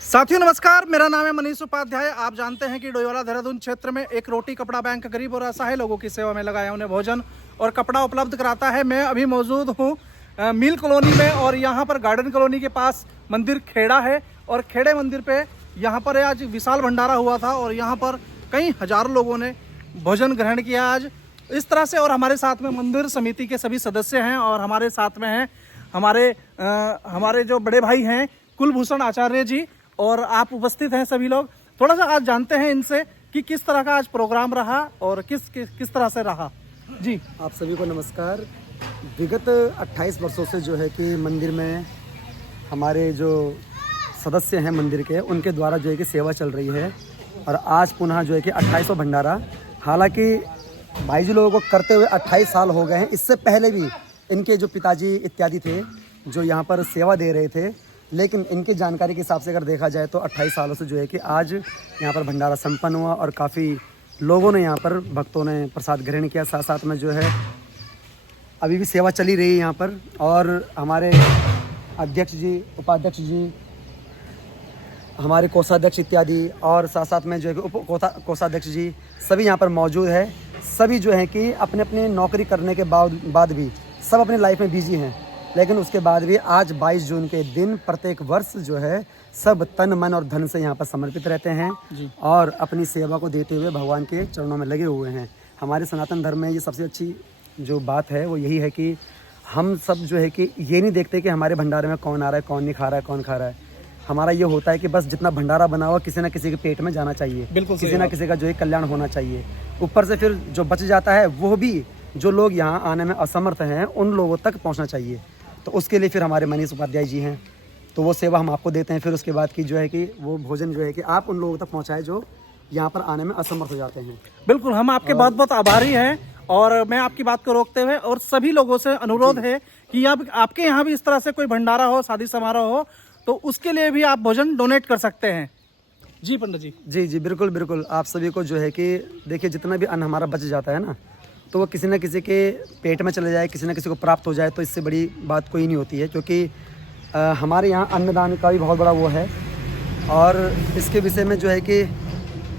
साथियों नमस्कार, मेरा नाम है मनीष उपाध्याय। आप जानते हैं कि डोईवाला देहरादून क्षेत्र में एक रोटी कपड़ा बैंक गरीब और असहाय लोगों की सेवा में लगाया, उन्हें भोजन और कपड़ा उपलब्ध कराता है। मैं अभी मौजूद हूँ मिल कॉलोनी में और यहाँ पर गार्डन कॉलोनी के पास मंदिर खेड़ा है और खेड़े मंदिर पे यहाँ पर आज विशाल भंडारा हुआ था और यहाँ पर कई हजारों लोगों ने भोजन ग्रहण किया आज इस तरह से। और हमारे साथ में मंदिर समिति के सभी सदस्य हैं और हमारे साथ में हैं हमारे जो बड़े भाई हैं कुलभूषण आचार्य जी, और आप उपस्थित हैं सभी लोग। थोड़ा सा आज जानते हैं इनसे कि किस तरह का आज प्रोग्राम रहा और किस तरह से रहा। जी आप सभी को नमस्कार। विगत 28 वर्षों से जो है कि मंदिर में हमारे जो सदस्य हैं मंदिर के, उनके द्वारा जो है कि सेवा चल रही है और आज पुनः जो है कि 28वां भंडारा। हालांकि भाई जी लोगों को करते हुए 28 साल हो गए हैं। इससे पहले भी इनके जो पिताजी इत्यादि थे जो यहाँ पर सेवा दे रहे थे, लेकिन इनकी जानकारी के हिसाब से अगर देखा जाए तो 28 सालों से जो है कि आज यहाँ पर भंडारा संपन्न हुआ और काफ़ी लोगों ने यहाँ पर भक्तों ने प्रसाद ग्रहण किया। साथ साथ में जो है अभी भी सेवा चली रही है यहाँ पर, और हमारे अध्यक्ष जी, उपाध्यक्ष जी, हमारे कोषाध्यक्ष इत्यादि, और साथ साथ में जो है कि उप कोषाध्यक्ष जी सभी यहाँ पर मौजूद है। सभी जो है कि अपने अपने नौकरी करने के बाद भी सब अपनी लाइफ में बिजी हैं, लेकिन उसके बाद भी आज 22 जून के दिन प्रत्येक वर्ष जो है सब तन मन और धन से यहाँ पर समर्पित रहते हैं और अपनी सेवा को देते हुए भगवान के चरणों में लगे हुए हैं। हमारे सनातन धर्म में ये सबसे अच्छी जो बात है वो यही है कि हम सब जो है कि ये नहीं देखते कि हमारे भंडारे में कौन आ रहा है, कौन नहीं खा रहा है, कौन खा रहा है। हमारा ये होता है कि बस जितना भंडारा बना हुआ किसी ना किसी के पेट में जाना चाहिए, बिल्कुल किसी ना किसी का जो है कल्याण होना चाहिए। ऊपर से फिर जो बच जाता है वो भी जो लोग यहाँ आने में असमर्थ हैं उन लोगों तक पहुँचना चाहिए। तो उसके लिए फिर हमारे मनीष उपाध्याय जी हैं, तो वो सेवा हम आपको देते हैं। फिर उसके बाद की जो है कि वो भोजन जो है कि आप उन लोगों तक पहुँचाए जो यहाँ पर आने में असमर्थ हो जाते हैं। बिल्कुल, हम आपके बहुत बहुत आभारी हैं और मैं आपकी बात को रोकते हुए और सभी लोगों से अनुरोध है कि अब आपके यहाँ भी इस तरह से कोई भंडारा हो, शादी समारोह हो, तो उसके लिए भी आप भोजन डोनेट कर सकते हैं। जी पंडित जी। जी जी बिल्कुल बिल्कुल। आप सभी को जो है कि देखिए जितना भी अन्न हमारा बच जाता है ना, तो वो किसी न किसी के पेट में चले जाए, किसी न किसी को प्राप्त हो जाए, तो इससे बड़ी बात कोई नहीं होती है। क्योंकि हमारे यहाँ अन्नदान का भी बहुत बड़ा वो है और इसके विषय में जो है कि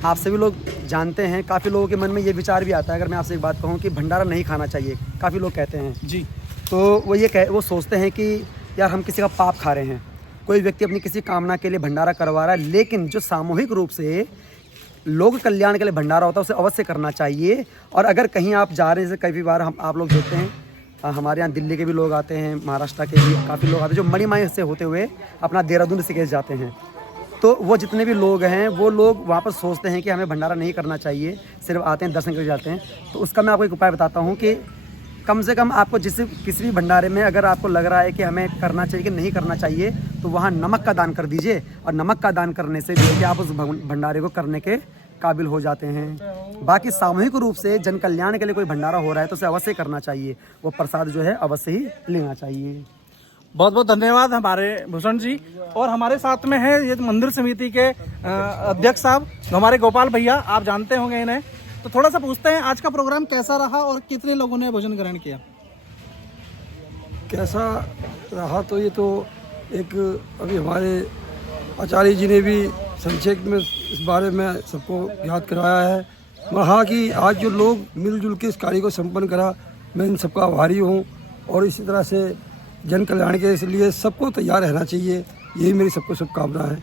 आप सभी लोग जानते हैं। काफ़ी लोगों के मन में ये विचार भी आता है, अगर मैं आपसे एक बात कहूँ कि भंडारा नहीं खाना चाहिए, काफ़ी लोग कहते हैं जी। तो वो सोचते हैं कि यार हम किसी का पाप खा रहे हैं। कोई व्यक्ति अपनी किसी कामना के लिए भंडारा करवा रहा है, लेकिन जो सामूहिक रूप से लोक कल्याण के लिए भंडारा होता है उसे अवश्य करना चाहिए। और अगर कहीं आप जा रहे हैं, जैसे कई बार आप लोग देखते हैं हमारे यहाँ दिल्ली के भी लोग आते हैं, महाराष्ट्र के भी काफ़ी लोग आते हैं जो मणिमाई से होते हुए अपना देहरादून ऋषिकेश जाते हैं। तो वो जितने भी लोग हैं वो लोग वहाँ पर सोचते हैं कि हमें भंडारा नहीं करना चाहिए, सिर्फ आते हैं दर्शन करके जाते हैं। तो उसका मैं आपको एक उपाय बताता हूँ कि कम से कम आपको किसी भी भंडारे में अगर आपको लग रहा है कि हमें करना चाहिए कि नहीं करना चाहिए, तो वहाँ नमक का दान कर दीजिए। और नमक का दान करने से भी आप उस भंडारे को करने के काबिल हो जाते हैं। बाकी सामूहिक रूप से जन कल्याण के लिए कोई भंडारा हो रहा है तो उसे अवश्य करना चाहिए, वो प्रसाद जो है अवश्य ही लेना चाहिए। बहुत बहुत धन्यवाद हमारे भूषण जी। और हमारे साथ में है ये मंदिर समिति के अध्यक्ष साहब हमारे गोपाल भैया, आप जानते होंगे इन्हें। तो थोड़ा सा पूछते हैं आज का प्रोग्राम कैसा रहा और कितने लोगों ने भोजन ग्रहण किया। कैसा रहा तो ये तो एक अभी हमारे आचार्य जी ने भी संक्षेप में इस बारे में सबको याद कराया है। मगर हाँ कि आज जो लोग मिलजुल के इस कार्य को संपन्न करा, मैं इन सबका आभारी हूँ। और इसी तरह से जन कल्याण के लिए सबको तैयार रहना चाहिए, यही मेरी सबको शुभकामना है।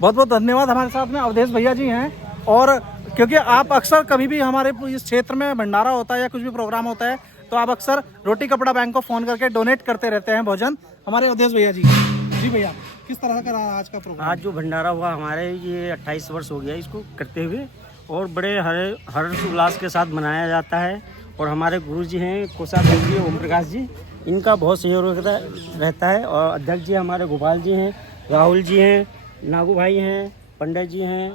बहुत बहुत धन्यवाद। हमारे साथ में अवधेश भैया जी हैं, और क्योंकि आप अक्सर कभी भी हमारे इस क्षेत्र में भंडारा होता है या कुछ भी प्रोग्राम होता है तो आप अक्सर रोटी कपड़ा बैंक को फ़ोन करके डोनेट करते रहते हैं भोजन। हमारे अवधेश भैया जी। जी भैया, किस तरह का रहा आज का प्रोग्राम? आज जो भंडारा हुआ हमारे ये 28 वर्ष हो गया इसको करते हुए, और बड़े हर्ष उल्लास के साथ मनाया जाता है। और हमारे गुरु जी हैं कोषाध्यक्ष जी ओम प्रकाश जी, इनका बहुत सहयोग रहता है। और अध्यक्ष जी हमारे गोपाल जी हैं, राहुल जी हैं, नागू भाई हैं, पंडित जी हैं,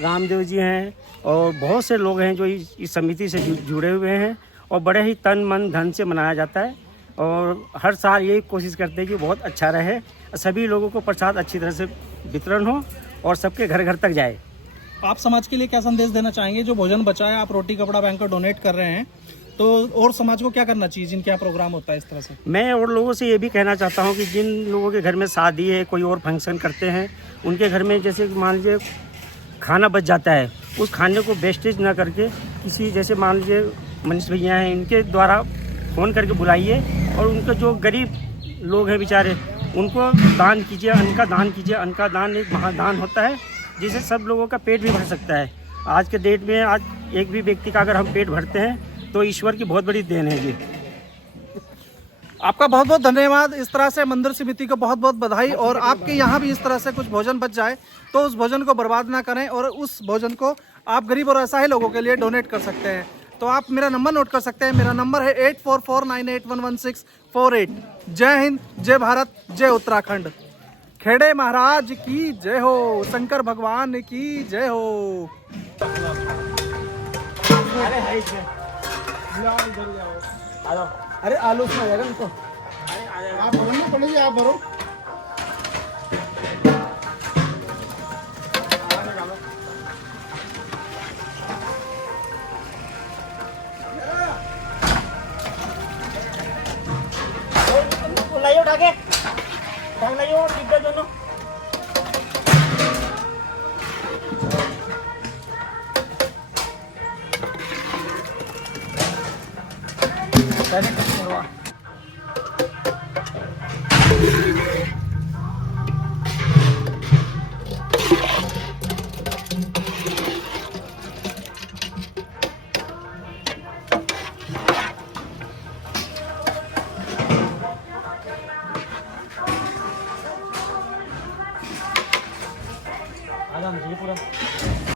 रामदेव जी हैं, और बहुत से लोग हैं जो इस समिति से जुड़े हुए हैं। और बड़े ही तन मन धन से मनाया जाता है और हर साल यही कोशिश करते हैं कि बहुत अच्छा रहे, सभी लोगों को प्रसाद अच्छी तरह से वितरण हो और सबके घर घर तक जाए। आप समाज के लिए क्या संदेश देना चाहेंगे? जो भोजन बचा है आप रोटी कपड़ा बैंक को डोनेट कर रहे हैं, तो और समाज को क्या करना चाहिए जिनके यहाँ प्रोग्राम होता है इस तरह से? मैं और लोगों से ये भी कहना चाहता हूँ कि जिन लोगों के घर में शादी है, कोई और फंक्शन करते हैं, उनके घर में जैसे मान लीजिए खाना बच जाता है, उस खाने को वेस्टेज ना करके किसी जैसे मान लीजिए मनीष भैया हैं, इनके द्वारा फ़ोन करके बुलाइए और उनके जो गरीब लोग हैं बेचारे, उनको दान कीजिए, अन्न का दान कीजिए। अन्न का दान एक महादान होता है जिससे सब लोगों का पेट भी भर सकता है। आज के डेट में आज एक भी व्यक्ति का अगर हम पेट भरते हैं तो ईश्वर की बहुत बड़ी देन है ये। आपका बहुत बहुत धन्यवाद। इस तरह से मंदिर समिति को बहुत बहुत बधाई। और आपके यहाँ भी इस तरह से कुछ भोजन बच जाए तो उस भोजन को बर्बाद ना करें और उस भोजन को आप गरीब और असहाय लोगों के लिए डोनेट कर सकते हैं। तो आप मेरा नंबर नोट कर सकते हैं। मेरा नंबर है 8449811648। जय हिंद, जय भारत, जय उत्तराखंड। खेड़े महाराज की जय हो, शंकर भगवान की जय हो। अरे आलू उसमें आ जाएगा इनको। आप भरो पड़ेगी, आप भरो। लाइए उठा के, टांग लाइए और डिब्बे दोनों। करवा